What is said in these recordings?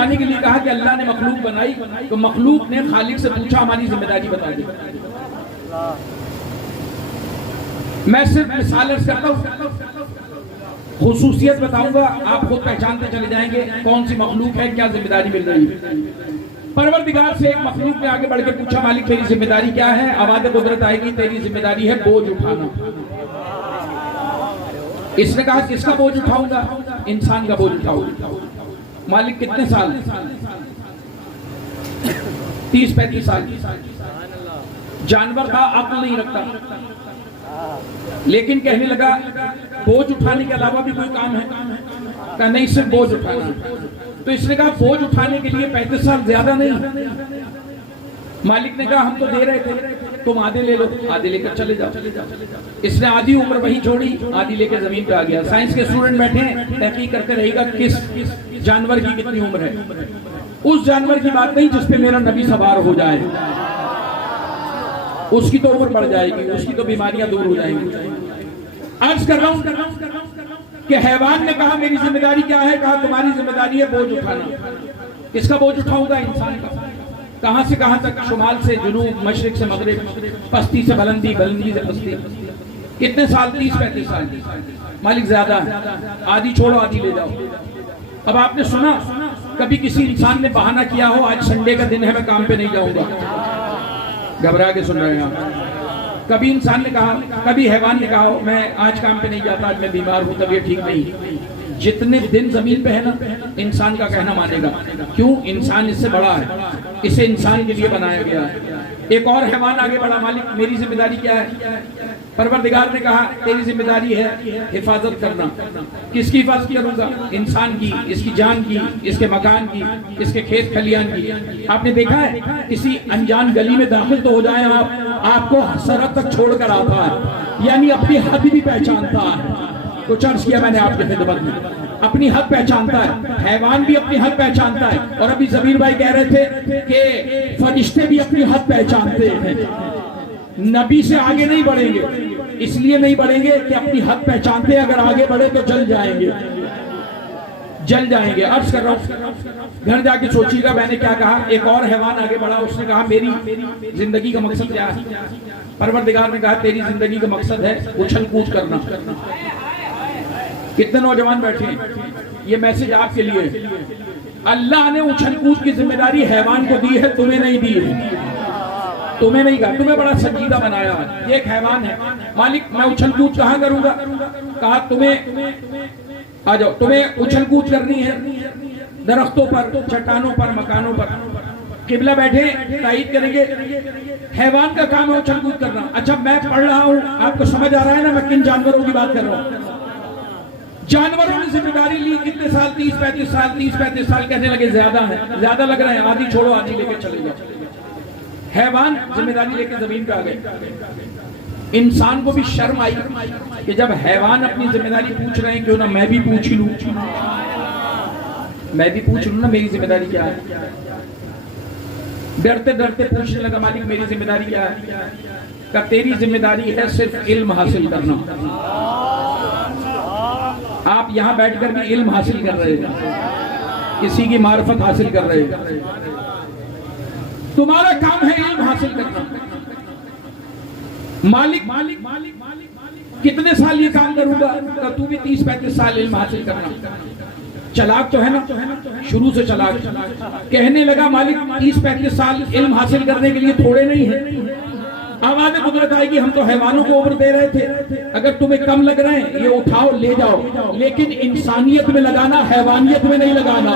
سمجھانے کے لیے کہا کہ اللہ نے مخلوق بنائی تو مخلوق نے خالق سے پوچھا ہماری ذمہ داری بتا دی. میں صرف مثال عرض کرتا ہوں, خصوصیت بتاؤں گا, آپ خود پہچانتے چلے جائیں گے کون سی مخلوق ہے, کیا ذمہ داری مل رہی ہے. پروردگار سے ایک مخلوق نے آگے بڑھ کے پوچھا مالک تیری ذمہ داری کیا ہے؟ آواز قدرت آئے گی تیری ذمہ داری ہے بوجھ اٹھانا. اس نے کہا کس کا بوجھ اٹھاؤں گا؟ انسان کا بوجھ اٹھاؤں گا. مالک کتنے سال؟ 30-35 سال. جانور تھا, عقل نہیں رکھتا, لیکن کہنے لگا بوجھ اٹھانے کے علاوہ بھی کوئی کام ہے؟ کہا نہیں, صرف بوجھ اٹھانا. تو اس نے کہا بوجھ اٹھانے کے لیے 35 سال زیادہ نہیں. مالک نے کہا ہم تو دے رہے تھے, تم آدھے لے لو, آدھے لے کر چلے جاؤ. اس نے آدھی عمر وہیں چھوڑی, آدھی لے کر زمین پہ آ گیا. سائنس کے اسٹوڈنٹ بیٹھے ہیں, تحقیق کرتے رہے گا کس جانور کی کتنی عمر ہے. اس جانور کی بات نہیں جس پہ میرا نبی سوار ہو جائے, اس کی تو عمر بڑھ جائے گی, اس کی تو بیماریاں دور ہو جائیں گی. عرض کر رہا ہوں کہ حیوان نے کہا میری ذمہ داری کیا ہے؟ کہا تمہاری ذمہ داری ہے بوجھ اٹھانا. کس کا بوجھ اٹھاؤں گا؟ انسان کا. کہاں سے کہاں تک؟ شمال سے جنوب, مشرق سے مغرب, پستی سے بلندی, بلندی سے پستی. کتنے سال؟ 30-35 سال. مالک زیادہ ہے, آدھی چھوڑو آدھی لے جاؤ. اب آپ نے سنا کبھی کسی انسان نے بہانہ کیا ہو آج سنڈے کا دن ہے میں کام پہ نہیں جاؤں گا؟ گھبرا کے سن رہے ہیں آپ. کبھی انسان نے کہا, کبھی حیوان نے کہا میں آج کام پہ نہیں جاتا, آج میں بیمار ہوں, طبیعت ٹھیک نہیں. جتنے دن زمین پہ ہے نا انسان کا کہنا مانے گا. کیوں؟ انسان اس سے بڑا ہے, اسے انسان کے لیے بنایا گیا ہے. ایک اور حیوان آگے بڑھا, مالک میری ذمہ داری کیا ہے؟ پروردگار نے کہا تیری ذمہ داری ہے حفاظت کرنا. کس کی حفاظت کروں گا؟ انسان کی, اس کی جان کی, اس کے مکان کی, اس کے کھیت کھلیان کی. آپ نے دیکھا ہے کسی انجان گلی میں داخل تو ہو جائیں آپ کو سرحد تک چھوڑ کر آتا ہے, یعنی اپنی حد بھی پہچانتا ہے. کچھ عرض کیا میں نے آپ کے خدمت میں, اپنی حد پہچانتا ہے. حیوان بھی اپنی حد پہچانتا ہے. اور ابھی ضمیر بھائی کہہ رہے تھے کہ فرشتے بھی اپنی حد پہچانتے ہیں. نبی سے آگے نہیں بڑھیں گے, اس لیے نہیں بڑھیں گے کہ اپنی حد پہچانتے ہیں, اگر آگے بڑھے تو جل جائیں گے, جل جائیں گے. عرض کر رہا ہوں, گھر جا کے سوچیے گا میں نے کیا کہا. ایک اور حیوان آگے بڑھا, اس نے کہا میری زندگی کا مقصد کیا ہے؟ پروردگار نے کہا تیری زندگی کا مقصد ہے اچھل کود کرنا. کتنے نوجوان بیٹھے ہیں, یہ میسج آپ کے لیے. اللہ نے اچھل کود کی ذمہ داری حیوان کو دی ہے, تمہیں نہیں دی ہے. تمہیں نہیں کہا, تمہیں بڑا سنجیدہ بنایا ہے. یہ ایک حیوان ہے. مالک میں اچھل کود کہاں کروں گا؟ کہا تمہیں آ جاؤ, تمہیں اچھل کود کرنی ہے درختوں پر, چٹانوں پر, مکانوں پر. قبلہ بیٹھے تائید کریں گے حیوان کا کام ہے اچھل کود کرنا. اچھا میں پڑھ رہا ہوں, آپ کو سمجھ آ رہا ہے نا میں کن جانوروں کی بات کر رہا ہوں؟ جانوروں نے ذمہ داری لی. کتنے سال؟ 30-35 سال. 30-35 سال کہنے لگے زیادہ ہیں, زیادہ لگ رہے ہیں, آدھی چھوڑو آدھی لے کے چلے جاؤ. حیوان ذمہ داری لے کے زمین پہ آ گئے. انسان کو بھی شرم آئی کہ جب حیوان اپنی ذمہ داری پوچھ رہے ہیں کیوں نہ میں بھی پوچھ لوں, میں بھی پوچھ لوں نا میری ذمہ داری کیا ہے. ڈرتے ڈرتے پوچھنے لگا مالک میری ذمہ داری کیا ہے؟ کہ تیری ذمہ داری ہے صرف علم حاصل کرنا. آپ یہاں بیٹھ کر بھی علم حاصل کر رہے ہیں, کسی کی معرفت حاصل کر رہے ہیں. تمہارا کام ہے علم حاصل کرنا. مالک کتنے سال یہ کام کروں گا؟ تو بھی 30-35 سال علم حاصل کرنا. چلاک تو ہے نا, شروع سے چلاک. کہنے لگا مالک 30-35 سال علم حاصل کرنے کے لیے تھوڑے نہیں ہیں. آواز قدرت آئے گی ہم تو حیوانوں کو عمر دے رہے تھے, اگر تمہیں کم لگ رہے ہیں یہ اٹھاؤ لے جاؤ, لیکن انسانیت میں لگانا, حیوانیت میں نہیں لگانا.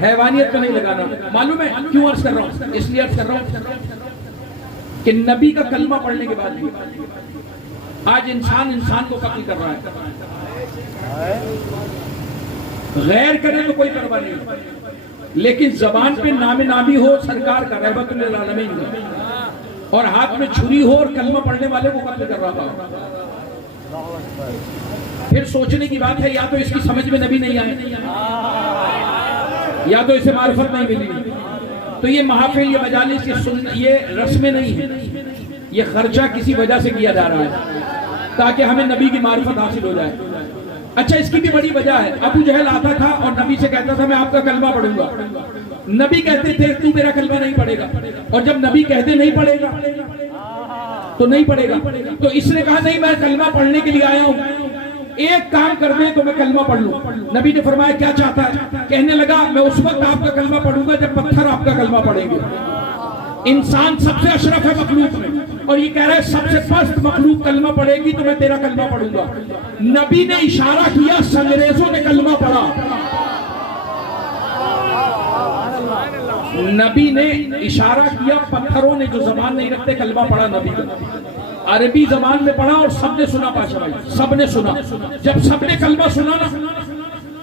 حیوانیت میں نہیں لگانا. معلوم ہے کیوں عرض کر رہا ہوں؟ اس لیے عرض کر رہا ہوں کہ نبی کا کلمہ پڑھنے کے بعد بھی آج انسان کو قتل کر رہا ہے. غیر کرے تو کوئی پرواہ نہیں, لیکن زبان پہ نام نامی ہو سرکار کا, رحمت للعالمین کا, اور ہاتھ میں چھری ہو اور کلمہ پڑھنے والے کو قتل کر رہا تھا. پھر سوچنے کی بات ہے یا تو اس کی سمجھ میں نبی نہیں آئے, یا تو اسے معرفت نہیں ملی. تو یہ محافل, یہ مجالس, یہ رسمیں نہیں ہیں, یہ خرچہ کسی وجہ سے کیا جا رہا ہے تاکہ ہمیں نبی کی معرفت حاصل ہو جائے. اچھا اس کی بھی بڑی وجہ ہے. ابو جہل آتا تھا اور نبی سے کہتا تھا میں آپ کا کلمہ پڑھوں گا. نبی کہتے تھے تو میرا کلمہ نہیں پڑھے گا, اور جب نبی کہتے نہیں پڑھے گا تو نہیں پڑھے گا. تو اس نے کہا نہیں میں کلمہ پڑھنے کے لیے آیا ہوں, ایک کام کر دیں تو میں کلمہ پڑھ لوں. نبی نے فرمایا کیا چاہتا ہے؟ کہنے لگا میں اس وقت آپ کا کلمہ پڑھوں گا جب پتھر آپ کا کلمہ پڑھیں گے. انسان سب سے اشرف ہے مخلوق میں, اور یہ کہہ رہا ہے سب سے پست مخلوق کلمہ پڑھے گی تو میں تیرا کلمہ پڑھوں گا. نبی نے اشارہ کیا, سنگریزوں نے کلمہ پڑھا. نبی نے اشارہ کیا, پتھروں نے جو زبان نہیں رکھتے کلمہ پڑھا نبی کا. عربی زبان میں پڑھا اور سب نے سنا. پاشا بھائی سب نے سنا. جب سب نے کلمہ سنا نا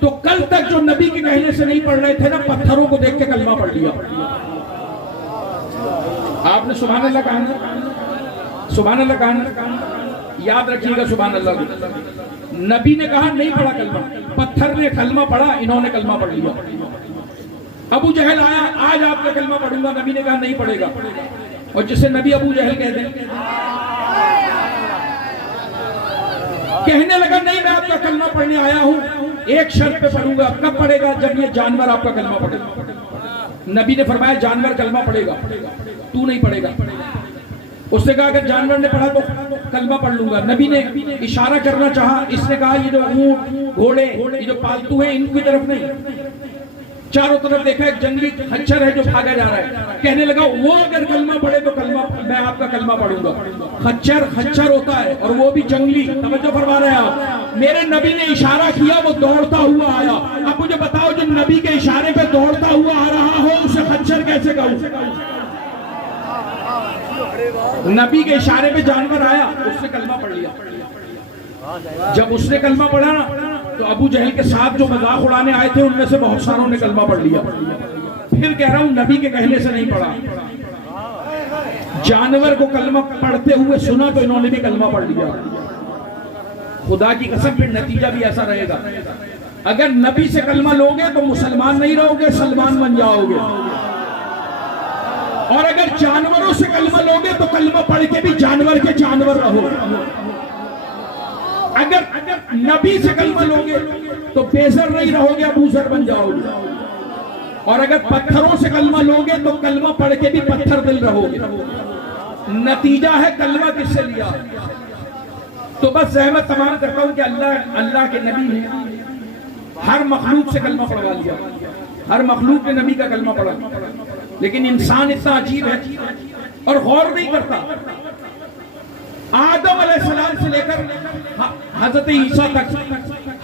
تو کل تک جو نبی کے کہنے سے نہیں پڑھ رہے تھے نا, پتھروں کو دیکھ کے کلمہ پڑھ لیا. آپ نے سبحان اللہ کہا نا, سبحان اللہ کہا نا, یاد رکھیے گا سبحان اللہ کو. نبی نے کہا نہیں پڑھا کلمہ, پتھر نے کلمہ پڑھا, انہوں نے کلمہ پڑھ لیا. ابو جہل آیا, آج آپ کا کلمہ پڑھوں گا. نبی نے کہا نہیں پڑھے گا, اور جسے نبی ابو جہل کہتے ہیں کہنے لگا نہیں میں آپ کا کلمہ پڑھنے آیا ہوں, ایک شرط پہ پڑھوں گا. کب پڑھے گا؟ جب یہ جانور آپ کا کلمہ پڑھے گا. نبی نے فرمایا جانور کلمہ پڑھے گا, تو نہیں پڑھے گا. اس نے کہا اگر جانور نے پڑھا تو کلمہ پڑھ لوں گا. نبی نے اشارہ کرنا چاہا, اس نے کہا یہ جو اونٹ گھوڑے یہ جو پالتو ہیں ان کی طرف نہیں. چاروں طرف دیکھا ایک جنگلی خچر ہے جو بھاگا جا رہا ہے. کہنے لگا وہ اگر کلمہ پڑھے تو کلمہ میں آپ کا کلمہ پڑھوں گا. خچر ہوتا ہے اور وہ بھی جنگلی. توجہ فرما رہے ہیں آپ. میرے نبی نے اشارہ کیا, وہ دوڑتا ہوا آیا. اب مجھے بتاؤ جو نبی کے اشارے پہ دوڑتا ہوا آ رہا ہو اسے خچر کیسے کہوں؟ نبی کے اشارے پہ جانور آیا, اس نے کلمہ پڑھ لیا. جب اس نے کلمہ پڑھا نا تو ابو جہل کے ساتھ جو مذاق اڑانے آئے تھے ان میں سے بہت ساروں نے کلمہ پڑھ لیا. پھر کہہ رہا ہوں نبی کے کہنے سے نہیں پڑھا. جانور کو کلمہ پڑھتے ہوئے سنا تو انہوں نے بھی کلمہ پڑھ لیا. خدا کی قسم پھر نتیجہ بھی ایسا رہے گا. اگر نبی سے کلمہ لوگے تو مسلمان نہیں رہو گے, سلمان بن جاؤ گے. اور اگر جانوروں سے کلمہ لوگے تو کلمہ پڑھ کے بھی جانور کے جانور رہو. اگر نبی سے کلمہ لوگے تو بیزر نہیں رہو گے, ابو ذر بن جاؤ گے. اور اگر پتھروں سے کلمہ لوگے تو کلمہ پڑھ کے بھی پتھر دل رہو گے. نتیجہ ہے کلمہ کس سے لیا. تو بس زحمت تمام کرتا ہوں کہ اللہ کے نبی نے ہر مخلوق سے کلمہ پڑھوا لیا. ہر مخلوق نے نبی کا کلمہ پڑھا. لیکن انسان اتنا عجیب ہے اور غور نہیں کرتا. آدم علیہ السلام سے لے کر حضرت عیسیٰ تک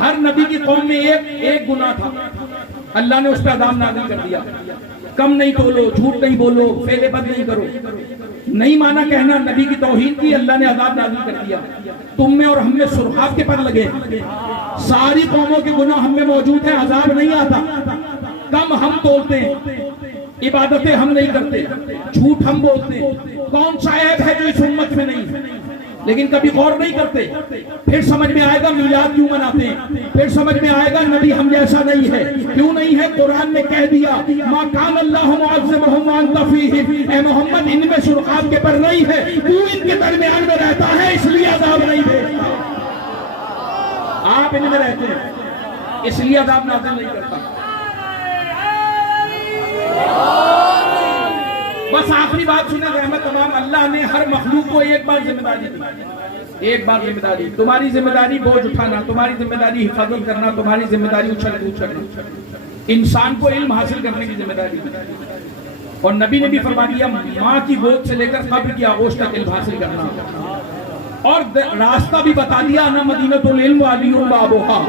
ہر نبی کی قوم میں ایک گناہ تھا. اللہ نے اس پہ عذاب نازل کر دیا. کم نہیں تولو, جھوٹ نہیں بولو, فعل بد نہیں کرو. نہیں مانا کہنا, نبی کی توہین کی, اللہ نے عذاب نازل کر دیا. تم میں اور ہم میں سرخاب کے پر لگے. ساری قوموں کے گناہ ہم میں موجود ہیں, عذاب نہیں آتا. کم ہم تولتے ہیں, عبادتیں ہم نہیں کرتے, جھوٹ ہم بولتے ہیں. کون سا عیب ہے جو اس امت میں نہیں؟ لیکن کبھی غور نہیں کرتے. پھر سمجھ میں آئے گا میلاد کیوں مناتے ہیں, پھر سمجھ میں آئے گا نبی ہم جیسا نہیں ہے. کیوں نہیں ہے؟ قرآن نے کہہ دیا ما کان اللہ معذبہم وانت فیہم. اے محمد ان میں سرخاب کے پر نہیں ہے, تو ان کے درمیان میں رہتا ہے اس لیے عذاب نہیں بھیجتا. آپ ان میں رہتے ہیں اس لیے عذاب نازل نہیں کرتا. بس آخری بات سنیں رحمت تمام. اللہ نے ہر مخلوق کو ایک بار ذمہ داری دی. ایک بار ذمہ داری. تمہاری ذمہ داری بوجھ اٹھانا, تمہاری ذمہ داری حفاظت کرنا, تمہاری ذمہ داری اچھل کود کرنا. انسان کو علم حاصل کرنے کی ذمہ داری دی. اور نبی نے بھی فرما دیا ماں کی گود سے لے کر قبر کی آغوش تک علم حاصل کرنا. اور راستہ بھی بتا دیا انا مدینۃ العلم وعلی بابھا.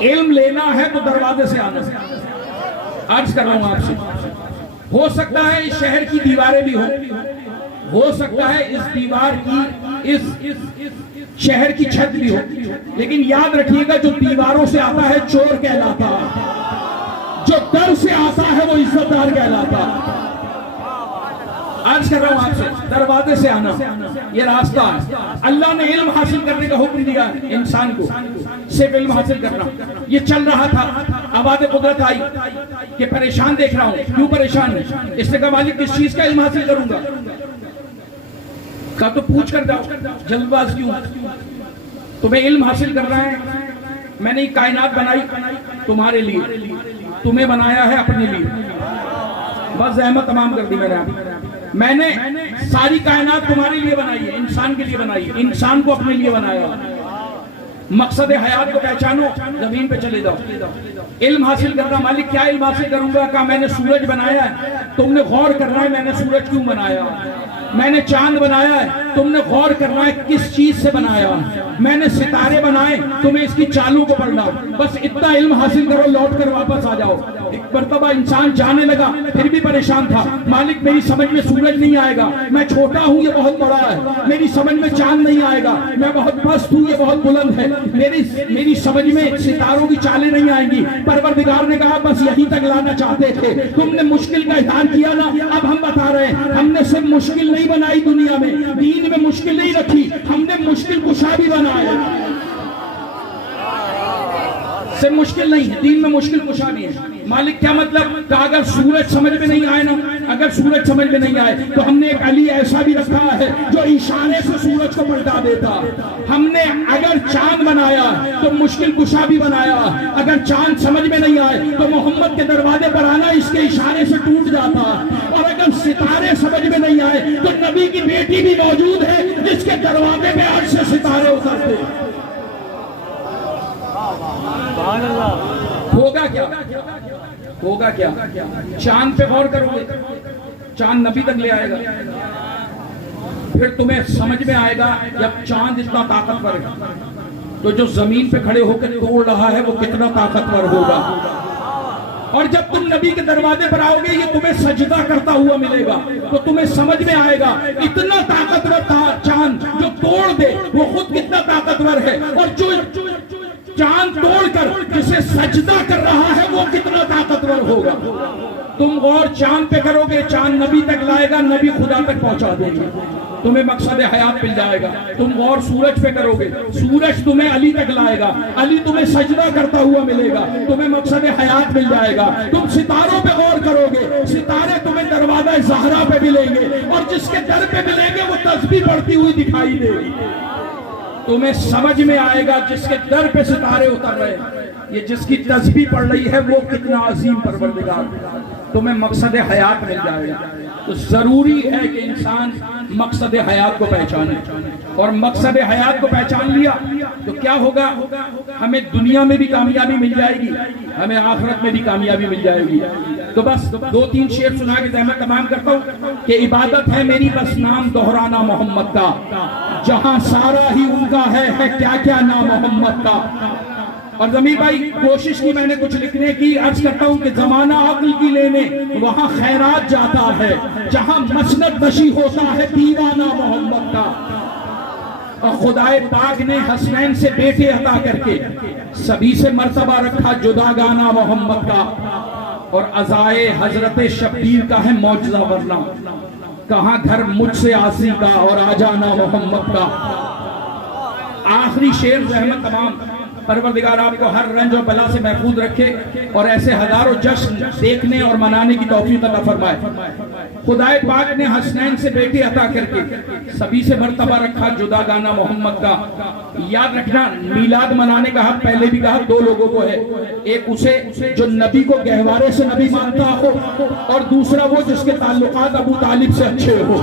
علم لینا ہے تو دروازے سے آنا. عرض کر رہا ہوں آپ سے, ہو سکتا ہے اس شہر کی دیواریں بھی ہو سکتا ہے اس دیوار کی اس شہر کی چھت بھی ہو, لیکن یاد رکھیے گا جو دیواروں سے آتا ہے چور کہلاتا, جو در سے آتا ہے وہ عزت دار کہلاتا. عرض کر رہا ہوں آپ سے, دروازے سے آنا یہ راستہ ہے. اللہ نے علم حاصل کرنے کا حکم دیا ہے انسان کو, صرف علم حاصل کرنا. یہ چل رہا تھا, آواز قدرت آئی کہ پریشان دیکھ رہا ہوں. کیوں پریشان ہے؟ اس نے کہا مالک کس چیز کا علم حاصل کروں گا؟ کہا تو پوچھ کر جاؤ, جلد باز کیوں؟ تمہیں علم حاصل کرنا ہے، میں نے کائنات بنائی تمہارے لیے، تمہیں بنایا ہے اپنے لیے، بس زحمت تمام کر دی میں نے ساری کائنات تمہارے لیے بنائی ہے، انسان کے لیے بنائی ہے، انسان کو اپنے لیے بنایا۔ مقصد حیات کو پہچانو، زمین پہ چلے جاؤ، علم حاصل کرنا۔ مالک کیا علم حاصل کروں گا؟ کہا میں نے سورج بنایا ہے، تم نے غور کرنا ہے میں نے سورج کیوں بنایا۔ میں نے چاند بنایا ہے، تم نے غور کرنا ہے کس چیز سے بنایا۔ میں نے ستارے بنائے، تمہیں اس کی چالوں کو پڑھنا۔ بس اتنا علم حاصل کرو، لوٹ کر واپس آ جاؤ۔ ایک مرتبہ انسان جانے لگا، پھر بھی پریشان تھا، مالک میری سمجھ میں سورج نہیں آئے گا، میں چھوٹا ہوں یہ بہت بڑا ہے، میری سمجھ میں چاند نہیں آئے گا، میں بہت پست ہوں یہ بہت بلند ہے، میری سمجھ میں ستاروں کی چالیں نہیں آئیں گی۔ پروردگار نے کہا بس یہیں تک لانا چاہتے تھے، تم نے مشکل کا اظہار کیا نا، اب ہم بتا رہے ہیں ہم نے صرف مشکل نہیں بنائی دنیا میں، دین میں مشکل نہیں رکھی، ہم نے مشکل کشا بھی بنایا۔ صرف مشکل نہیں ہے، دین میں مشکل کشا بھی ہے۔ مالک کیا مطلب؟ کہ اگر سورج سمجھ میں نہیں آئے نا، اگر سورج سمجھ میں نہیں آئے تو ہم نے ایک علی ایسا بھی رکھا ہے جو اشارے سے سورج کو پلٹا دیتا۔ ہم نے اگر چاند بنایا تو مشکل کشا بھی بنایا، اگر چاند سمجھ میں نہیں آئے تو محمد کے دروازے پر آنا اس کے اشارے سے ٹوٹ جاتا، اور اگر ستارے سمجھ میں نہیں آئے تو نبی کی بیٹی بھی موجود ہے جس کے دروازے پہ آج سے ستارے اترتے۔ ہوگا کیا؟ ہوگا کیا؟ چاند پہ غور کرو گے، چاند نبی تک لے آئے گا، پھر تمہیں سمجھ میں آئے گا جب چاند اتنا طاقتور ہے تو جو زمین پہ کھڑے ہو کر توڑ رہا ہے وہ کتنا طاقتور ہوگا۔ اور جب تم نبی کے دروازے پر آؤ گے یہ تمہیں سجدہ کرتا ہوا ملے گا تو تمہیں سمجھ میں آئے گا اتنا طاقتور تھا چاند جو توڑ دے وہ خود کتنا طاقتور ہے، اور جو چاند توڑ کر جسے سجدہ کر رہا ہے وہ کتنا طاقتور ہوگا۔ تم غور چاند پہ کرو گے، چاند نبی تک لائے گا، نبی خدا تک پہنچا دے گا، تمہیں مقصد حیات مل جائے گا۔ تم غور سورج پہ کرو گے، سورج تمہیں علی تک لائے گا، علی تمہیں سجدہ کرتا ہوا ملے گا، تمہیں مقصد حیات مل جائے گا۔ تم ستاروں پہ غور کرو گے، ستارے تمہیں دروازہ زہرا پہ ملیں گے، اور جس کے در پہ ملیں گے وہ تسبیح پڑھتی ہوئی دکھائی دے گی۔ تمہیں سمجھ میں آئے گا جس کے در پہ ستارے اتر رہے ہیں، یہ جس کی تسبیح پڑھ رہی ہے وہ کتنا عظیم پروردگار، تمہیں مقصد حیات مل جائے گا۔ تو ضروری ہے کہ انسان مقصد حیات کو پہچانے، اور مقصد حیات کو پہچان لیا تو کیا ہوگا؟ ہمیں دنیا میں بھی کامیابی مل جائے گی، ہمیں آخرت میں بھی کامیابی مل جائے گی۔ تو بس دو تین شعر سنا کے زحمت تمام کرتا ہوں کہ عبادت ہے میری بس نام دہرانا محمد کا، جہاں سارا ہی ان کا ہے کیا کیا نام محمد کا۔ اور ضمیر بھائی کوشش کی میں نے کچھ لکھنے کی، عرض کرتا ہوں کہ زمانہ عقل کی لینے وہاں خیرات جاتا ہے، جہاں مسند نشی ہوتا ہے دیوانہ محمد کا۔ اور خدائے پاک نے حسنین سے بیٹے عطا کر کے سبھی سے مرتبہ رکھا جدا گانا محمد کا، اور عزائے حضرت شبیر کا ہے معجزہ ورنہ، کہاں گھر مجھ سے عاصی کا اور آ جانا محمد کا۔ آخری شعر رحمت تمام، پروردگار آپ کو ہر رنج و بلا سے محفوظ رکھے اور ایسے ہزاروں جشن دیکھنے اور منانے کی توفیق عطا فرمائے۔ خدائے پاک نے حسنین سے بیٹے عطا کر کے سبھی سے مرتبہ رکھا جدا گانا محمد کا۔ یاد رکھنا میلاد منانے کا حق پہلے بھی کہا دو لوگوں کو ہے، ایک اسے جو نبی کو گہوارے سے نبی مانتا ہو، اور دوسرا وہ جس کے تعلقات ابو طالب سے اچھے ہو۔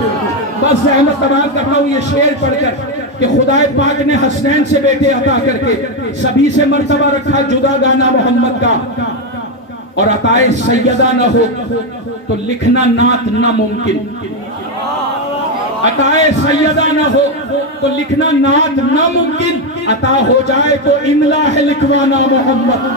بس زحمت تمام کرتا ہوں یہ شعر پڑھ کر کہ خدائے پاک نے حسنین سے بیٹے عطا کر کے سبھی سے مرتبہ رکھا جدا گانا محمد کا، اور عطائے سیدہ نہ ہو تو لکھنا نعت ناممکن، عطائے سیدہ نہ ہو تو لکھنا نعت ناممکن، عطا ہو جائے تو املا ہے لکھوانا محمد۔